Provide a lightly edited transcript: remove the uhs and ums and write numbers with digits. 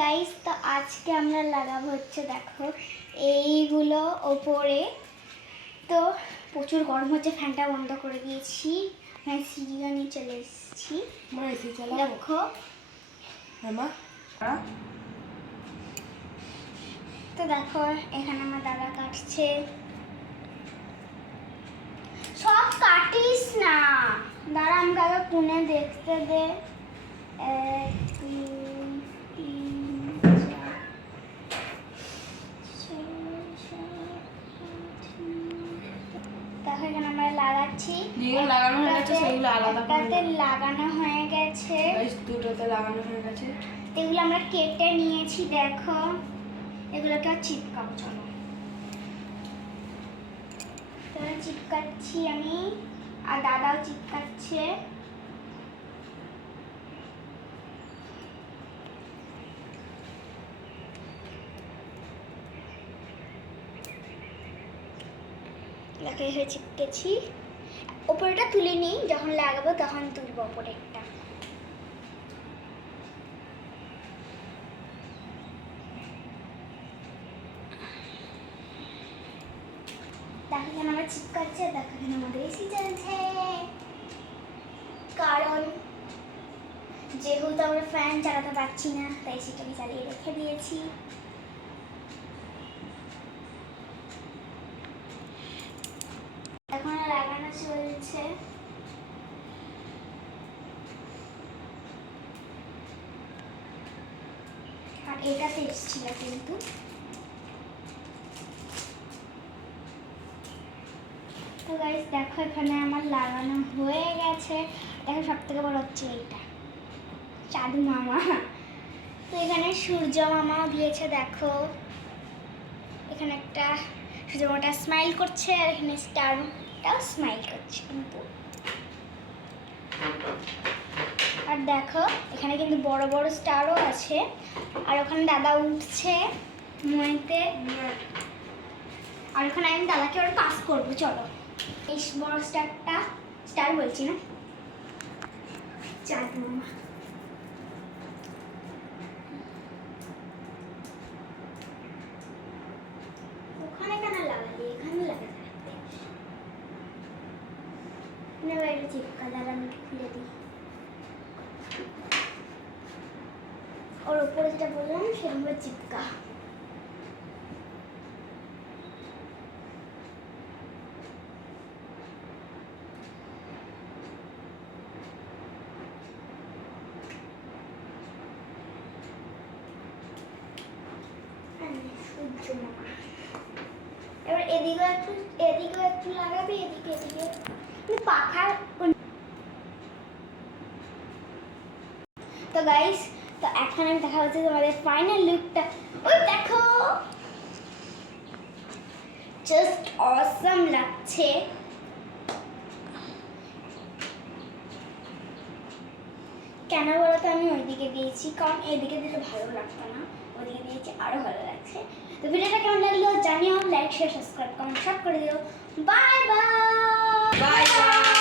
Guys, তো আজকে আমরা লাগাবো হচ্ছে দেখো এইগুলো ওপরে। তো প্রচুর গরম হচ্ছে, ফ্যানটা বন্ধ করে দিয়েছি, হ্যাঁ সিঁড়িও নিয়ে চলে এসেছি। দেখো তো দেখো এখানে আমার দাদা কাটছে। সব কাটিস না, দাঁড়া আমাকে আগে কোণে দেখতে দে। দেখো এখানে আমরা লাগাচ্ছি, লাগানো হয়ে গেছে, দুটোতে লাগানো হয়ে গেছে। এগুলো আমরা কেটে নিয়েছি। দেখো এগুলোকে চিপকাবো, চলো চিপকাচ্ছি আমি, আর দাদাও চিপকাচ্ছে। দেখো এভাবে চিপকেছি, ওপরেটা তুলে নিই, যখন লাগাবো তখন তুলবো ওপরেরটা। দেখো এখানে আমার চিপকাচ্ছে, দেখো এখানে আমাদের এসি চলছে, কারণ যেহেতু আমরা ফ্যান চালাতে পারছি না তাই এসিটাকে চালিয়ে রেখে দিয়েছি। এখন লাগানো চলছে। আর এটাতে এসেছিল কিন্তু, তো গাইস দেখো এখানে আমার লাগানো হয়ে গেছে। দেখো সব থেকে বড় হচ্ছে এইটা, চাঁদু মামা। তো এখানে সূর্য মামাও দিয়েছে, দেখো এখানে একটা সূর্য মামাটা স্মাইল করছে, আর এখানে স্টারটাও স্মাইল করছে কিন্তু। আর দেখো এখানে কিন্তু বড় বড় স্টারও আছে, আর ওখানে দাদা উঠছে মইতে, আর ওখানে আমি দাদাকে ওর পাস করবো। চলো এই বড় স্টার বলছি না, চাঁদ মামা। ওখানে কেন লাগালি, এখানে লাগাতে এটা চিপকা, দাদা আমি খুলে দিই। ওর উপরে যেটা বললাম সেরকম চিপকা। এবার এদিকেও একটু লাগাবি, এদিকে পাখার। তো গাইস, তো এখন আমি দেখা হচ্ছে তোমাদের ফাইনাল লুকটা। ওই দেখো জাস্ট অসাম লাগছে। কেন বলো তো, আমি ওইদিকে দিয়েছি কারণ এদিকে দিলে ভালো লাগতো না, ওইদিকে দিয়েছি আরো ভালো লাগছে। তো ভিডিওটা কেমন লাগলো জানিও, লাইক শেয়ার সাবস্ক্রাইব কমেন্ট সব করে দিও। Bye bye.